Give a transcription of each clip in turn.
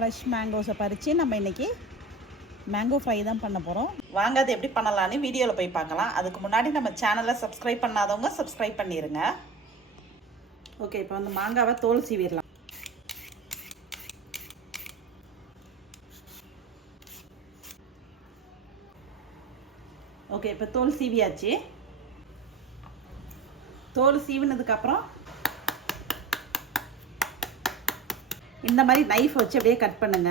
Fresh மேங்கோஸை பறித்து நம்ம இன்றைக்கி மேங்கோ ஃப்ரை தான் பண்ண போகிறோம். வாங்க அது எப்படி பண்ணலான்னு வீடியோவில் போய் பார்க்கலாம். அதுக்கு முன்னாடி நம்ம சேனலை சப்ஸ்கிரைப் பண்ணாதவங்க சப்ஸ்கிரைப் பண்ணிடுங்க. ஓகே, இப்போ வந்து மாங்காவை தோல் சீவிடலாம். ஓகே, இப்போ தோல் சீவியாச்சு. தோல் சீவினதுக்கப்புறம் இந்த மாதிரி நைஃப் வச்சு அப்படியே கட் பண்ணுங்க.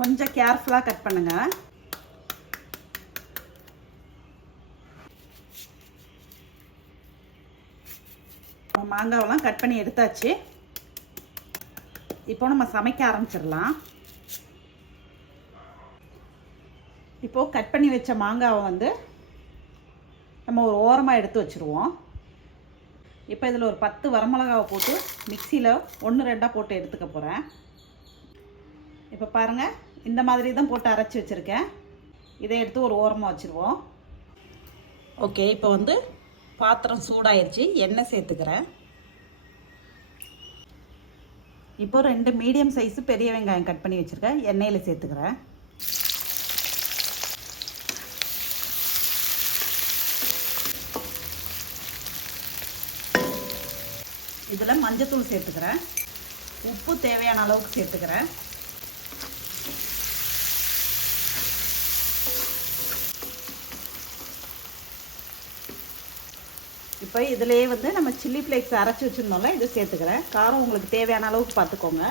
கொஞ்சம் கேர்ஃபுல்லாக கட் பண்ணுங்க. மாங்காவெல்லாம் கட் பண்ணி எடுத்தாச்சு. இப்போ நம்ம சமைக்க ஆரம்பிச்சிடலாம். இப்போ கட் பண்ணி வச்ச மாங்காவை வந்து நம்ம ஒரு ஓரமாக எடுத்து வச்சுருவோம். இப்போ இதில் ஒரு 10 வரமிளகாவை போட்டு மிக்சியில் 1-2 போட்டு எடுத்துக்க போகிறேன். இப்போ பாருங்கள், இந்த மாதிரி தான் போட்டு அரைச்சி வச்சுருக்கேன். இதை எடுத்து ஒரு ஓரமாக வச்சுருவோம். ஓகே, இப்போ வந்து பாத்திரம் சூடாயிருச்சு. எண்ணெய் சேர்த்துக்கிறேன். இப்போ 2 மீடியம் சைஸு பெரிய வெங்காயம் கட் பண்ணி வச்சுருக்கேன். எண்ணெயில் சேர்த்துக்கிறேன். இதில் மஞ்சத்தூள் சேர்த்துக்கிறேன். உப்பு தேவையான அளவுக்கு சேர்த்துக்கிறேன். இப்போ இதிலே வந்து நம்ம சில்லி ஃப்ளேக்ஸ் அரைச்சி வச்சுருந்தோம்ல, இது சேர்த்துக்கிறேன். காரம் உங்களுக்கு தேவையான அளவுக்கு பார்த்துக்கோங்க.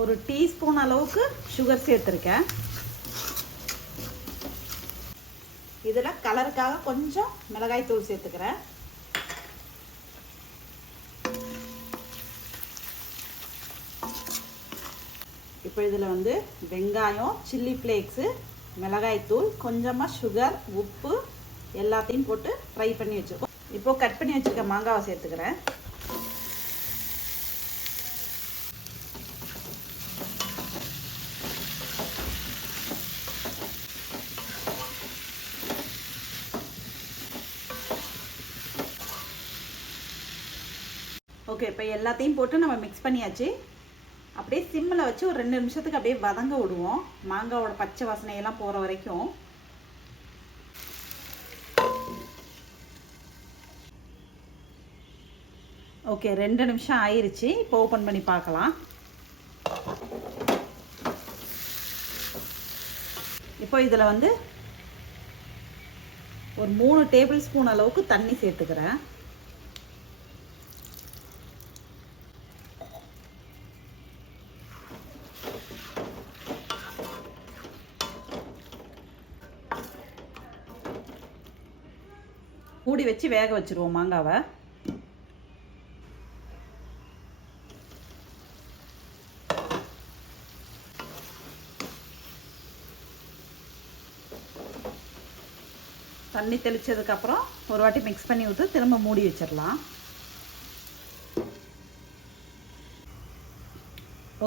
ஒரு டீஸ்பூன் அளவுக்கு சுகர் சேர்த்துருக்கேன். இதில் கலருக்காக கொஞ்சம் மிளகாய் தூள் சேர்த்துக்கிறேன். இப்போ இதில் வந்து வெங்காயம், சில்லி ஃப்ளேக்ஸு, மிளகாய்த்தூள், கொஞ்சமாக சுகர், உப்பு எல்லாத்தையும் போட்டு ஃப்ரை பண்ணி வச்சுருக்கோம். இப்போது கட் பண்ணி வச்சுருக்க மாங்காவை சேர்த்துக்கிறேன். ஓகே, இப்போ எல்லாத்தையும் போட்டு நம்ம மிக்ஸ் பண்ணியாச்சு. அப்படியே சிம்மில் வச்சு ஒரு 2 நிமிஷத்துக்கு அப்படியே வதங்க விடுவோம், மாங்காவோட பச்சை வாசனையெல்லாம் போகிற வரைக்கும். ஓகே, 2 நிமிஷம் ஆயிருச்சு. இப்போ ஓப்பன் பண்ணி பார்க்கலாம். இப்போ இதில் வந்து ஒரு 3 டேபிள் ஸ்பூன் அளவுக்கு தண்ணி சேர்த்துக்கிறேன். மூடி வச்சு வேக வச்சுருவோம் மாங்காவை. தண்ணி தெளிச்சதுக்கப்புறம் ஒரு வாட்டி மிக்ஸ் பண்ணி விட்டு திரும்ப மூடி வச்சிடலாம்.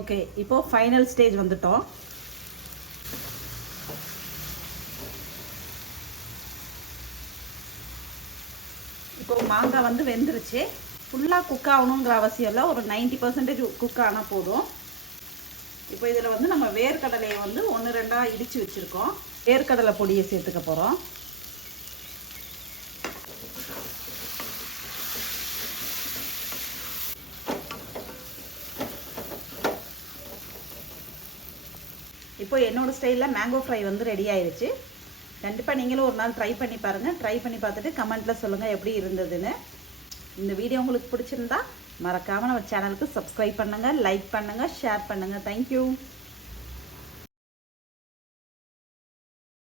ஓகே, இப்போது ஃபைனல் ஸ்டேஜ் வந்துட்டோம். இப்போ மாங்காய் வந்து வெந்துருச்சு. ஃபுல்லாக குக் ஆகணுங்கிற அவசியம் இல்லை, ஒரு 90% குக் ஆனால் போதும். இப்போ இதில் வந்து நம்ம வேர்க்கடலையை வந்து 1-2 இடித்து வச்சுருக்கோம். வேர்க்கடலை பொடியை சேர்த்துக்க போகிறோம். இப்போ என்னோடய ஸ்டைலில் மேங்கோ ஃப்ரை வந்து ரெடி ஆயிடுச்சு. கண்டிப்பாக நீங்களும் ஒரு நாள் ட்ரை பண்ணி பாருங்கள். ட்ரை பண்ணி பார்த்துட்டு கமெண்ட்டில் சொல்லுங்கள் எப்படி இருந்ததுன்னு. இந்த வீடியோ உங்களுக்கு பிடிச்சிருந்தா மறக்காமல் நம்ம சேனலுக்கு சப்ஸ்கிரைப் பண்ணுங்கள், லைக் பண்ணுங்கள், ஷேர் பண்ணுங்கள். தேங்க்யூ.